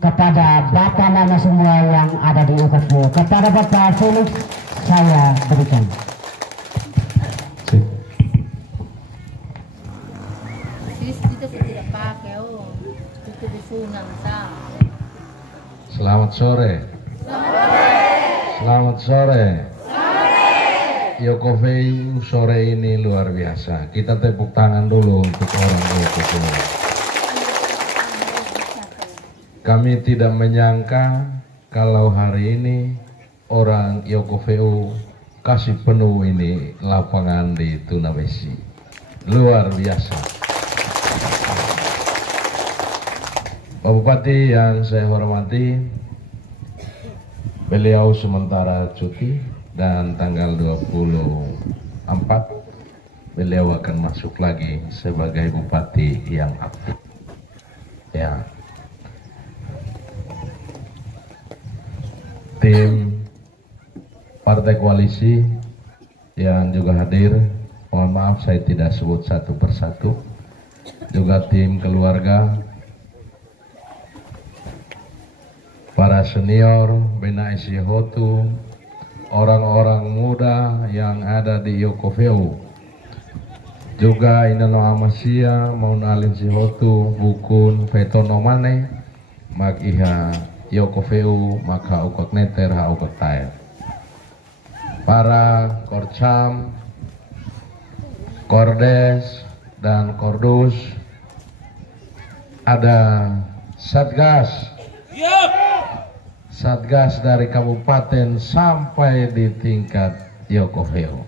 kepada Bapak Mama semua yang ada di UKFU. Kepada Bapak Felix saya berikan. Selamat sore. Selamat sore. YOKOVEU sore ini luar biasa. Kita tepuk tangan dulu untuk orang YOKOVEU. Kami tidak menyangka kalau hari ini orang YOKOVEU kasih penuh ini lapangan di Tunabesi. Luar biasa. Pak Bupati yang saya hormati, beliau sementara cuti dan tanggal 24 beliau akan masuk lagi sebagai bupati yang aktif. Ya. Tim partai koalisi yang juga hadir, mohon maaf saya tidak sebut satu persatu. Juga tim keluarga, para senior, Bina Isihotu, orang-orang muda yang ada di YOKOVEU, juga Inano Amasia, Maun Alin Sihotu, Bukun, Vetono Mane, Mak Iha YOKOVEU, maka ukok neter ha ukok taer. Para Korcam, Kordes, dan Kordus, ada Satgas. Satgas dari kabupaten sampai di tingkat YOKOVEU.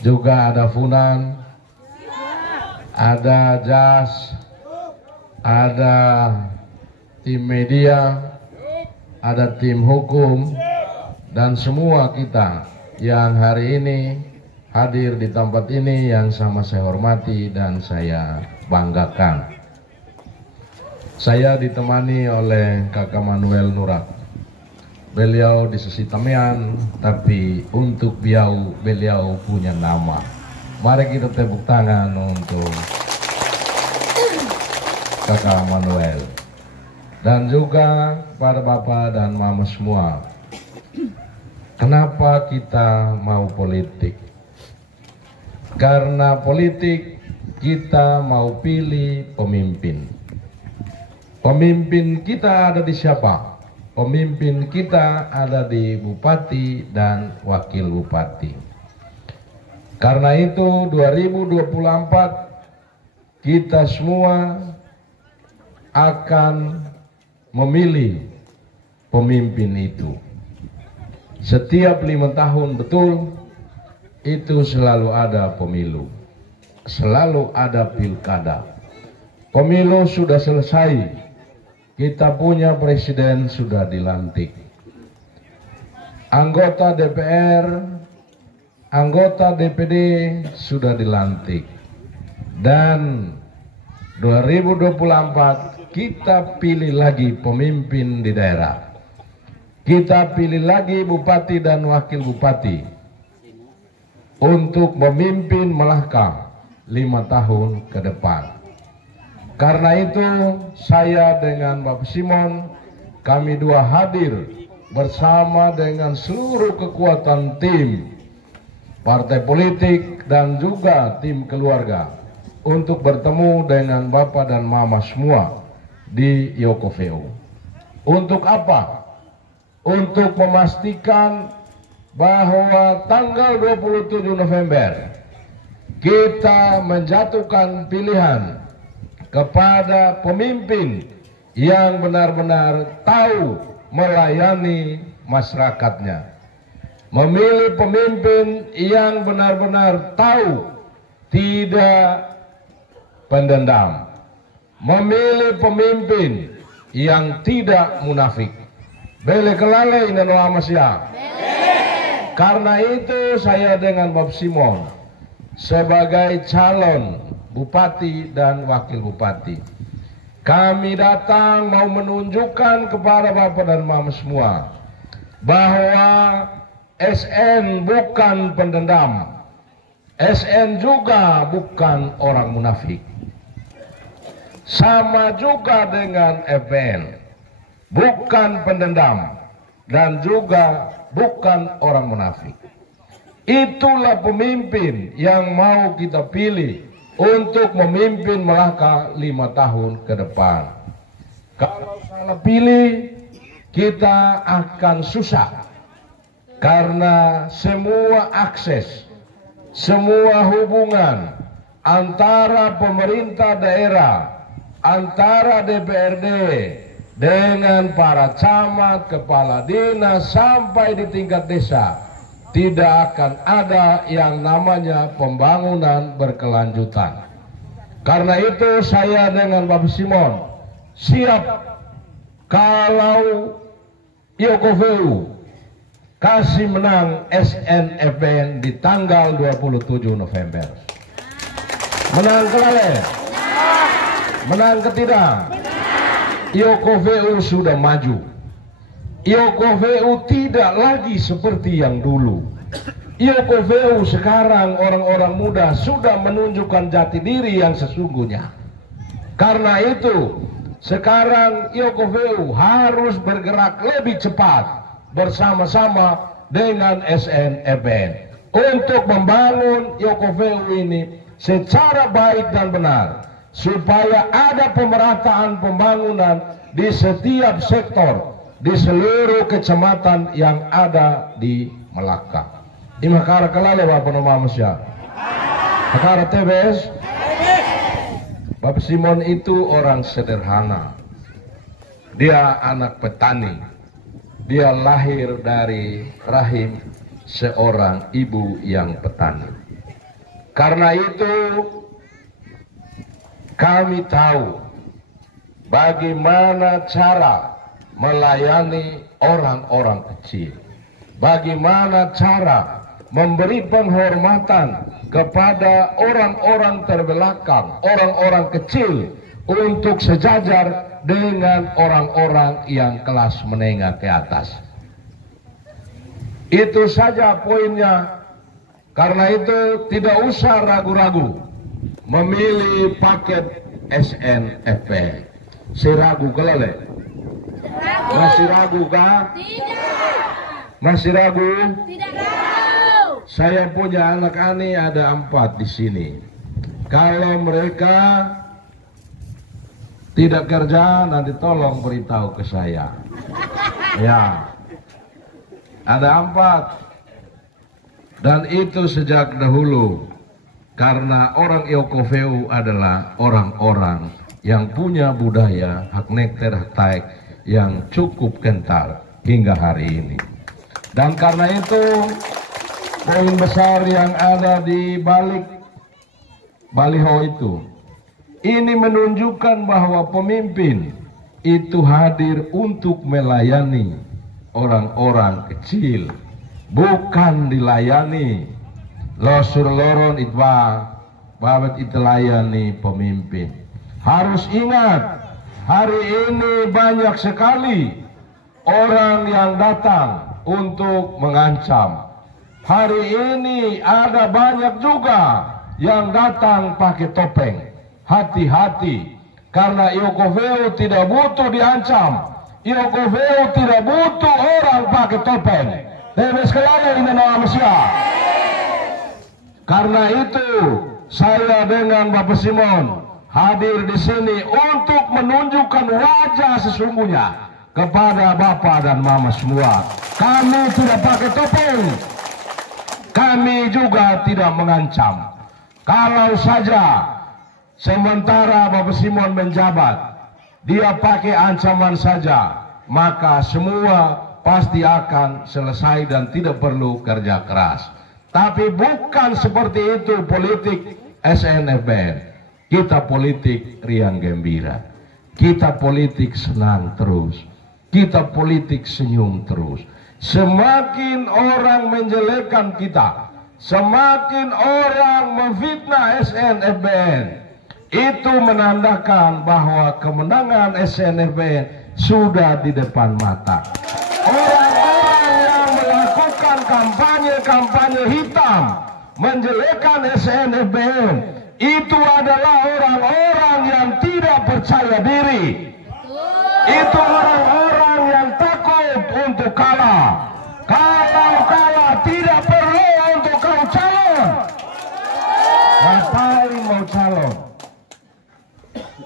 Juga ada Funan, ada JAS, ada tim media, ada tim hukum, dan semua kita yang hari ini hadir di tempat ini yang sama saya hormati dan saya banggakan. Saya ditemani oleh Kakak Manuel Nurak. Beliau di sisi Tamean, tapi untuk beliau punya nama. Mari kita tepuk tangan untuk Kakak Manuel. Dan juga para bapak dan mama semua. Kenapa kita mau politik? Karena politik kita mau pilih pemimpin. Pemimpin kita ada di siapa? Pemimpin kita ada di bupati dan wakil bupati. Karena itu 2024 kita semua akan memilih pemimpin itu. Setiap 5 tahun betul itu selalu ada pemilu. Selalu ada pilkada. Pemilu sudah selesai. Kita punya presiden sudah dilantik. Anggota DPR, anggota DPD sudah dilantik. Dan 2024 kita pilih lagi pemimpin di daerah. Kita pilih lagi bupati dan wakil bupati untuk memimpin Melaka 5 tahun ke depan. Karena itu saya dengan Bapak Simon, kami dua hadir bersama dengan seluruh kekuatan tim partai politik dan juga tim keluarga untuk bertemu dengan Bapak dan Mama semua di YOKOVEU. Untuk apa? Untuk memastikan bahwa tanggal 27 November kita menjatuhkan pilihan kepada pemimpin yang benar-benar tahu melayani masyarakatnya. Memilih pemimpin yang benar-benar tahu tidak pendendam. Memilih pemimpin yang tidak munafik. Bele kelale Inano Amasya. Karena itu saya dengan Bapak Simon sebagai calon bupati dan wakil bupati, kami datang mau menunjukkan kepada Bapak dan Mama semua bahwa SN bukan pendendam, SN juga bukan orang munafik. sama juga dengan FPN, bukan pendendam dan juga bukan orang munafik. Itulah pemimpin yang mau kita pilih untuk memimpin Melaka 5 tahun ke depan. Kalau salah pilih, kita akan susah. Karena semua akses, semua hubungan antara pemerintah daerah, antara DPRD dengan para camat, kepala dinas sampai di tingkat desa, tidak akan ada yang namanya pembangunan berkelanjutan. Karena itu saya dengan Bapak Simon siap kalau IOKOVU kasih menang SNFBN di tanggal 27 November. Menang kelale? Menang ketidak? IOKOVU sudah maju. IOKOVU tidak lagi seperti yang dulu. IOKOVU sekarang orang-orang muda sudah menunjukkan jati diri yang sesungguhnya. Karena itu sekarang IOKOVU harus bergerak lebih cepat bersama-sama dengan SNFBN untuk membangun IOKOVU ini secara baik dan benar, supaya ada pemerataan pembangunan di setiap sektor, di seluruh kecamatan yang ada di Melaka. Imakara kelale Bapak Nomamusya. Makara TBS. Bapak Simon itu orang sederhana. Dia anak petani. Dia lahir dari rahim seorang ibu yang petani. Karena itu kami tahu bagaimana cara melayani orang-orang kecil. Bagaimana cara memberi penghormatan kepada orang-orang terbelakang, orang-orang kecil untuk sejajar dengan orang-orang yang kelas menengah ke atas. Itu saja poinnya. Karena itu tidak usah ragu-ragu memilih paket SNFP. Si ragu kelale? Masih ragu kah? Tidak. Masih ragu? Tidak. Saya punya anak ani ada 4 di sini. Kalau mereka tidak kerja, nanti tolong beritahu ke saya. Ya, ada 4. Dan itu sejak dahulu. Karena orang IOKOVU adalah orang-orang yang punya budaya hak nektar hak taek yang cukup kental hingga hari ini. Dan karena itu poin besar yang ada di balik baliho itu, ini menunjukkan bahwa pemimpin itu hadir untuk melayani orang-orang kecil, bukan dilayani losur loron itba babet itelayani pemimpin. Harus ingat, hari ini banyak sekali orang yang datang untuk mengancam. Hari ini ada banyak juga yang datang pakai topeng. Hati-hati, karena IOKOVU tidak butuh diancam. IOKOVU tidak butuh orang pakai topeng. Tebes kelana ini nama manusia. Karena itu saya dengan Bapak Simon hadir di sini untuk menunjukkan wajah sesungguhnya kepada Bapak dan Mama semua. Kami tidak pakai topeng. Kami juga tidak mengancam. Kalau saja sementara Bapak Simon menjabat, dia pakai ancaman saja, maka semua pasti akan selesai dan tidak perlu kerja keras. Tapi bukan seperti itu politik SNFBN. Kita politik riang gembira. Kita politik senang terus. Kita politik senyum terus. Semakin orang menjelekkan kita, semakin orang memfitnah SNFBN, itu menandakan bahwa kemenangan SNFBN sudah di depan mata. Orang-orang yang melakukan kampanye-kampanye hitam menjelekkan SNFBN, itu adalah orang-orang yang tidak percaya diri. Itu orang-orang yang takut untuk kalah. Kalau kalah tidak perlu untuk kau calon. Ngapain mau calon?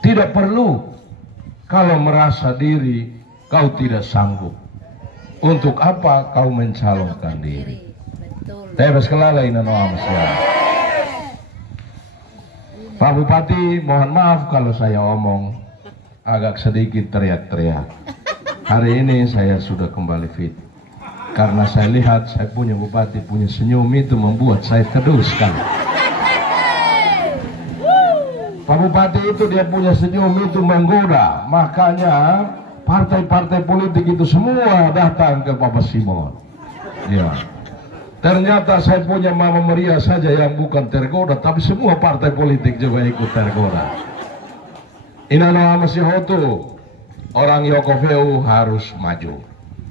Tidak perlu. Kalau merasa diri kau tidak sanggup, untuk apa kau mencalonkan diri? Tebas kelalai Pak Bupati, mohon maaf kalau saya omong agak sedikit teriak-teriak. Hari ini saya sudah kembali fit, karena saya lihat saya punya bupati punya senyum itu membuat saya teduh sekali. Pak Bupati itu dia punya senyum itu menggoda, makanya partai-partai politik itu semua datang ke Pak Simon. Ya. Ternyata saya punya Mama Maria saja yang bukan tergoda, tapi semua partai politik juga ikut tergoda. Inana masih hotu, orang Yokofeu harus maju.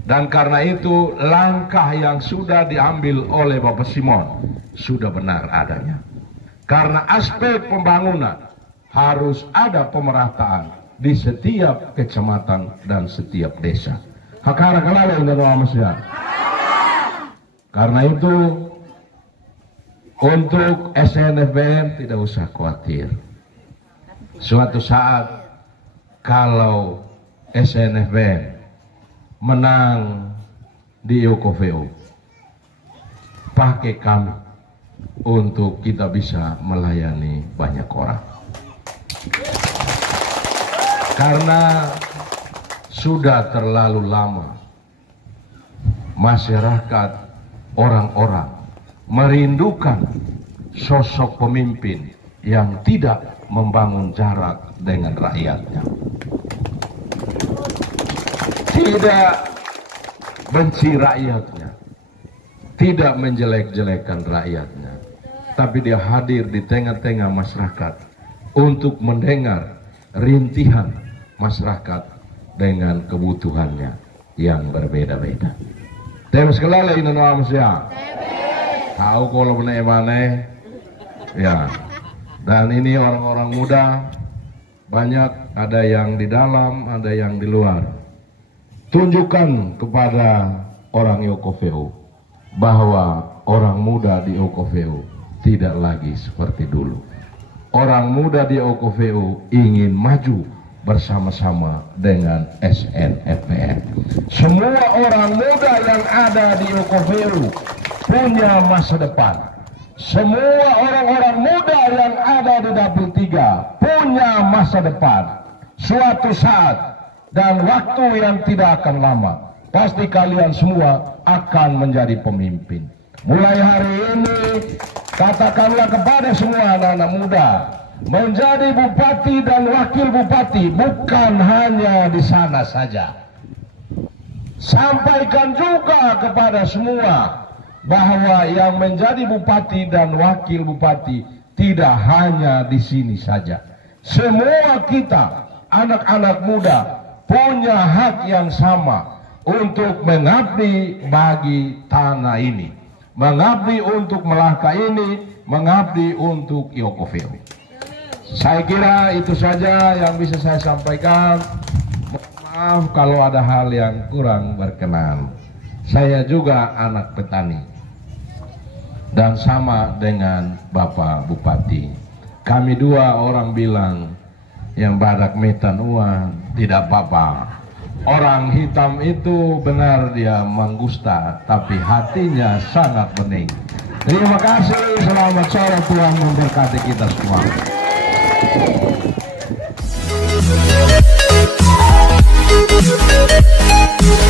Dan karena itu langkah yang sudah diambil oleh Bapak Simon sudah benar adanya. Karena aspek pembangunan harus ada pemerataan di setiap kecamatan dan setiap desa. Hakara kalala Inana masih. Karena itu untuk SNFBN tidak usah khawatir. Suatu saat kalau SNFBN menang di Yokofeu, pakai kami untuk kita bisa melayani banyak orang. Karena sudah terlalu lama masyarakat, orang-orang merindukan sosok pemimpin yang tidak membangun jarak dengan rakyatnya, tidak benci rakyatnya, tidak menjelek-jelekan rakyatnya, tapi dia hadir di tengah-tengah masyarakat untuk mendengar rintihan masyarakat dengan kebutuhannya yang berbeda-beda. Tebas kelala ini nama manusia. Tahu kalau mana ya. Dan ini orang-orang muda banyak, ada yang di dalam, ada yang di luar. Tunjukkan kepada orang Yokofeu bahwa orang muda di Yokofeu tidak lagi seperti dulu. Orang muda di Yokofeu ingin maju bersama-sama dengan SNFBN. Semua orang muda yang ada di Yokofeu punya masa depan. Semua orang-orang muda yang ada di Dapil 3 punya masa depan. Suatu saat dan waktu yang tidak akan lama, pasti kalian semua akan menjadi pemimpin. Mulai hari ini, katakanlah kepada semua anak-anak muda, menjadi bupati dan wakil bupati bukan hanya di sana saja. Sampaikan juga kepada semua bahwa yang menjadi bupati dan wakil bupati tidak hanya di sini saja. Semua kita, anak-anak muda, punya hak yang sama untuk mengabdi bagi tanah ini, mengabdi untuk Melaka ini, mengabdi untuk Yokofeu. Saya kira itu saja yang bisa saya sampaikan. Mohon maaf kalau ada hal yang kurang berkenan. Saya juga anak petani dan sama dengan Bapak Bupati. Kami dua orang bilang yang badak metan uang tidak apa-apa. Orang hitam itu benar dia manggusta, tapi hatinya sangat bening. Terima kasih, selamat sore, Tuhan memberkati kita semua. Thank you.